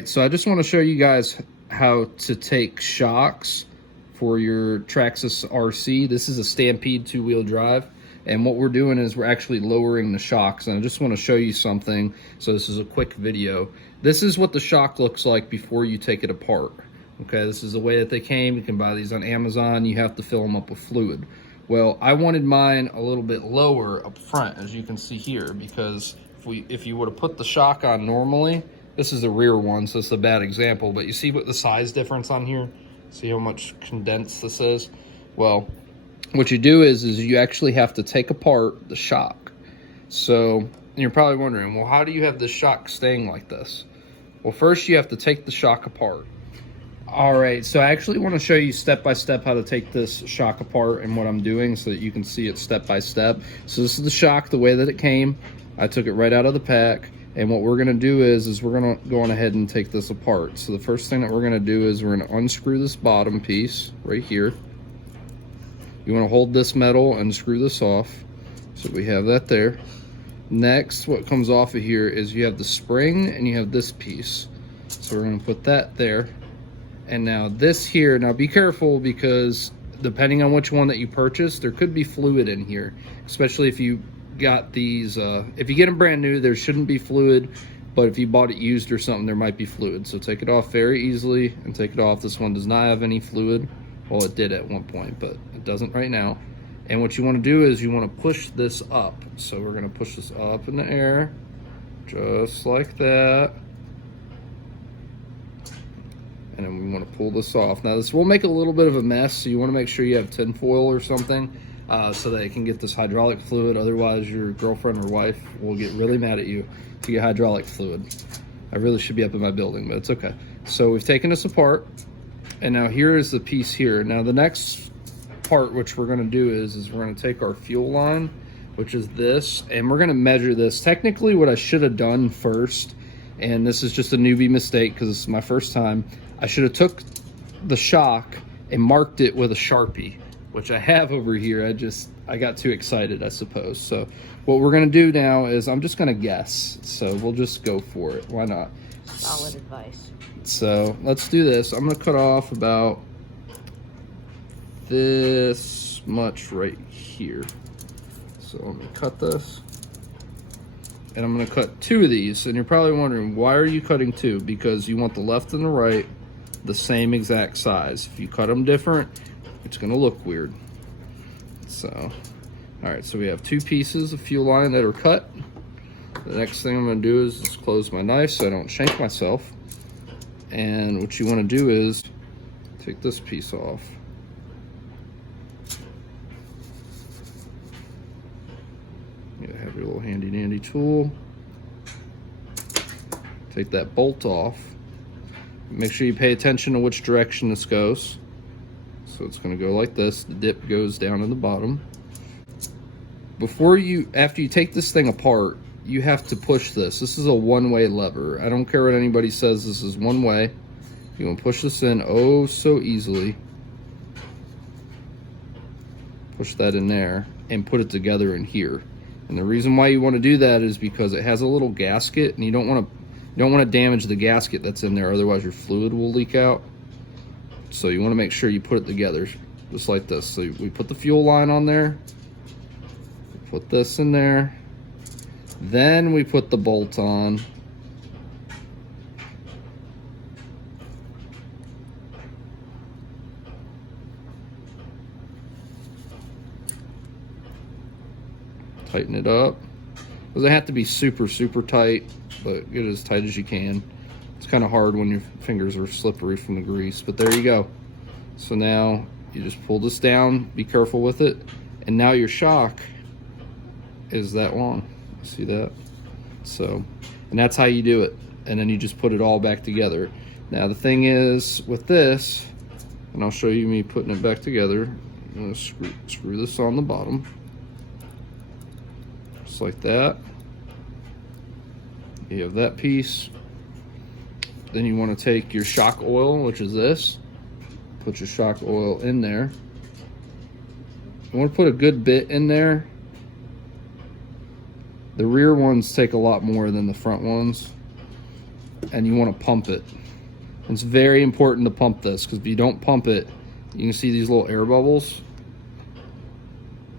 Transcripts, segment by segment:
right, so I just want to show you guys how to take shocks for your Traxxas RC. This is a Stampede 2-wheel drive, and what we're doing is we're actually lowering the shocks, and I just want to show you something. So this is a quick video. This is what the shock looks like before you take it apart. Okay, this is the way that they came. You can buy these on Amazon. You have to fill them up with fluid. Well, I wanted mine a little bit lower up front, as you can see here, because if you would have put the shock on normally, this is the rear one, so it's a bad example, but you see what the size difference on here? See how much condensed this is? Well, what you do is you actually have to take apart the shock. So you're probably wondering, well, how do you have this shock staying like this? Well, first you have to take the shock apart. All right, so I actually want to show you step by step how to take this shock apart and what I'm doing so that you can see it step by step. So this is the shock the way that it came. I took it right out of the pack, and what we're going to do is we're going to go on ahead and take this apart. So the first thing that we're going to do is we're going to unscrew this bottom piece right here. You want to hold this metal and screw this off. So we have that there. Next, what comes off of here is you have the spring and you have this piece. So we're going to put that there. And now this here, now be careful, because depending on which one that you purchase, there could be fluid in here, especially if you got these, if you get them brand new, there shouldn't be fluid, but if you bought it used or something, there might be fluid. So take it off very easily and take it off. This one does not have any fluid. Well, it did at one point, but it doesn't right now. And what you want to do is you want to push this up. So we're going to push this up in the air, just like that. And then we want to pull this off. Now this will make a little bit of a mess, so you want to make sure you have tin foil or something so that it can get this hydraulic fluid. Otherwise your girlfriend or wife will get really mad at you to get hydraulic fluid. I really should be up in my building, but it's okay. So we've taken this apart, and now here is the piece here. Now the next part which we're going to do is we're going to take our fuel line, which is this, and we're going to measure this. Technically what I should have done first, and this is just a newbie mistake because this is my first time, I should have took the shock and marked it with a Sharpie, which I have over here. I got too excited, I suppose. So what we're gonna do now is I'm just gonna guess. So we'll just go for it. Why not? Solid advice. So let's do this. I'm gonna cut off about this much right here. So let me cut this. And I'm gonna cut 2 of these. And you're probably wondering, why are you cutting 2? Because you want the left and the right the same exact size. If you cut them different, it's gonna look weird. So, all right, so we have 2 pieces of fuel line that are cut. The next thing I'm gonna do is just close my knife so I don't shank myself. And what you wanna do is take this piece off. You have your little handy dandy tool. Take that bolt off. Make sure you pay attention to which direction this goes. So it's going to go like this. The dip goes down in the bottom. After you take this thing apart, you have to push this. This is a one-way lever. I don't care what anybody says, this is one way. You want to push this in oh so easily. Push that in there and put it together in here. And the reason why you want to do that is because it has a little gasket, and you don't want to damage the gasket that's in there, otherwise your fluid will leak out. So you want to make sure you put it together just like this. So we put the fuel line on there, put this in there, then we put the bolt on. Tighten it up. Doesn't have to be super tight, but get it as tight as you can. It's kind of hard when your fingers are slippery from the grease, but there you go. So now you just pull this down, be careful with it, and now your shock is that long. See that? So, and that's how you do it. And then you just put it all back together. Now the thing is with this, and I'll show you me putting it back together, I'm gonna screw this on the bottom. Just like that. You have that piece. Then you want to take your shock oil, which is this. Put your shock oil in there. You want to put a good bit in there. The rear ones take a lot more than the front ones. and you want to pump it. It's very important to pump this, because if you don't pump it, you can see these little air bubbles.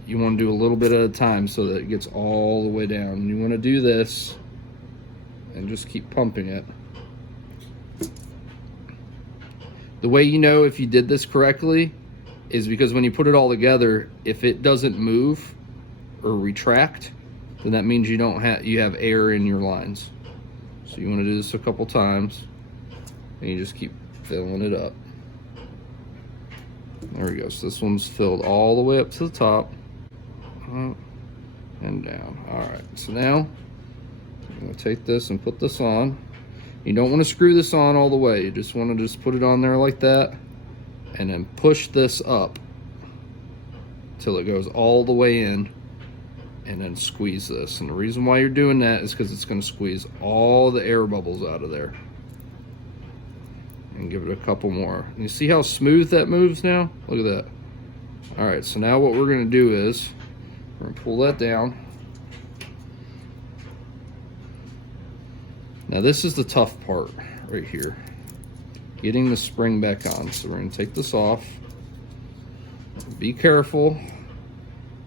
You want to do a little bit at a time so that it gets all the way down. And you want to do this and just keep pumping it. The way you know if you did this correctly is because when you put it all together, if it doesn't move or retract, then that means you have air in your lines. So you want to do this a couple times, and you just keep filling it up. There we go. So this one's filled all the way up to the top, up and down. All right. So now I'm going to take this and put this on. You don't want to screw this on all the way. You just want to just put it on there like that, and then push this up till it goes all the way in, and then squeeze this. And the reason why you're doing that is because it's going to squeeze all the air bubbles out of there. And give it a couple more. And you see how smooth that moves now? Look at that. All right, so now what we're going to do is we're going to pull that down. Now this is the tough part right here, getting the spring back on. So we're going to take this off. Be careful,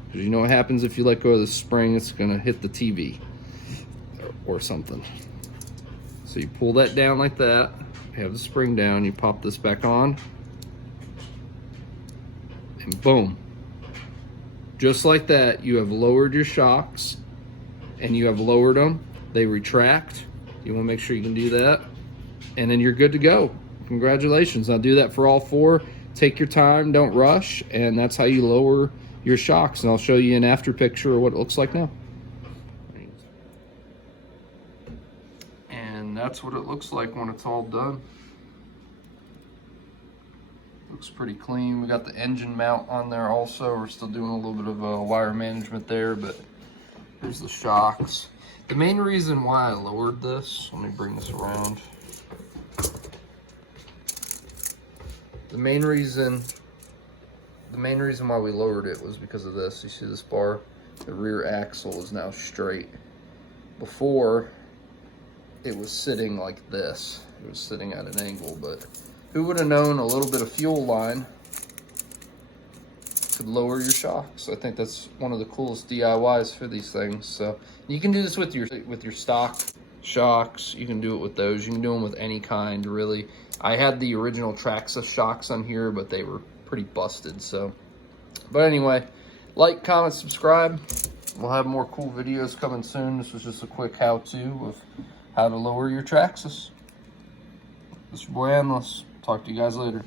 because you know what happens if you let go of the spring. It's going to hit the TV or something. So you pull that down like that, have the spring down, you pop this back on, and boom, just like that, you have lowered your shocks, and you have lowered them. They retract. You want to make sure you can do that, and then you're good to go. Congratulations. Now do that for all four. Take your time, don't rush, and that's how you lower your shocks. And I'll show you an after picture of what it looks like now. And that's what it looks like when it's all done. Looks pretty clean. We got the engine mount on there also. We're still doing a little bit of wire management there, but here's the shocks. The main reason why I lowered this, let me bring this around. The main reason why we lowered it was because of this. You see this bar? The rear axle is now straight. Before, it was sitting like this. It was sitting at an angle, but who would have known a little bit of fuel line could lower your shocks? I think that's one of the coolest DIYs for these things. So you can do this with your stock shocks. You can do it with those. You can do them with any kind, really. I had the original Traxxas Shocks on here, but they were pretty busted. So, but anyway, like, comment, subscribe. We'll have more cool videos coming soon. This was just a quick how-to of how to lower your Traxxas. This is your boy Endless. Talk to you guys later.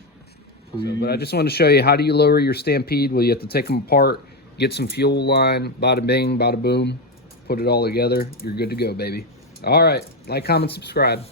But I just wanted to show you, how do you lower your Stampede? Well, you have to take them apart, get some fuel line, bada bing, bada boom, put it all together. You're good to go, baby. All right, like, comment, subscribe.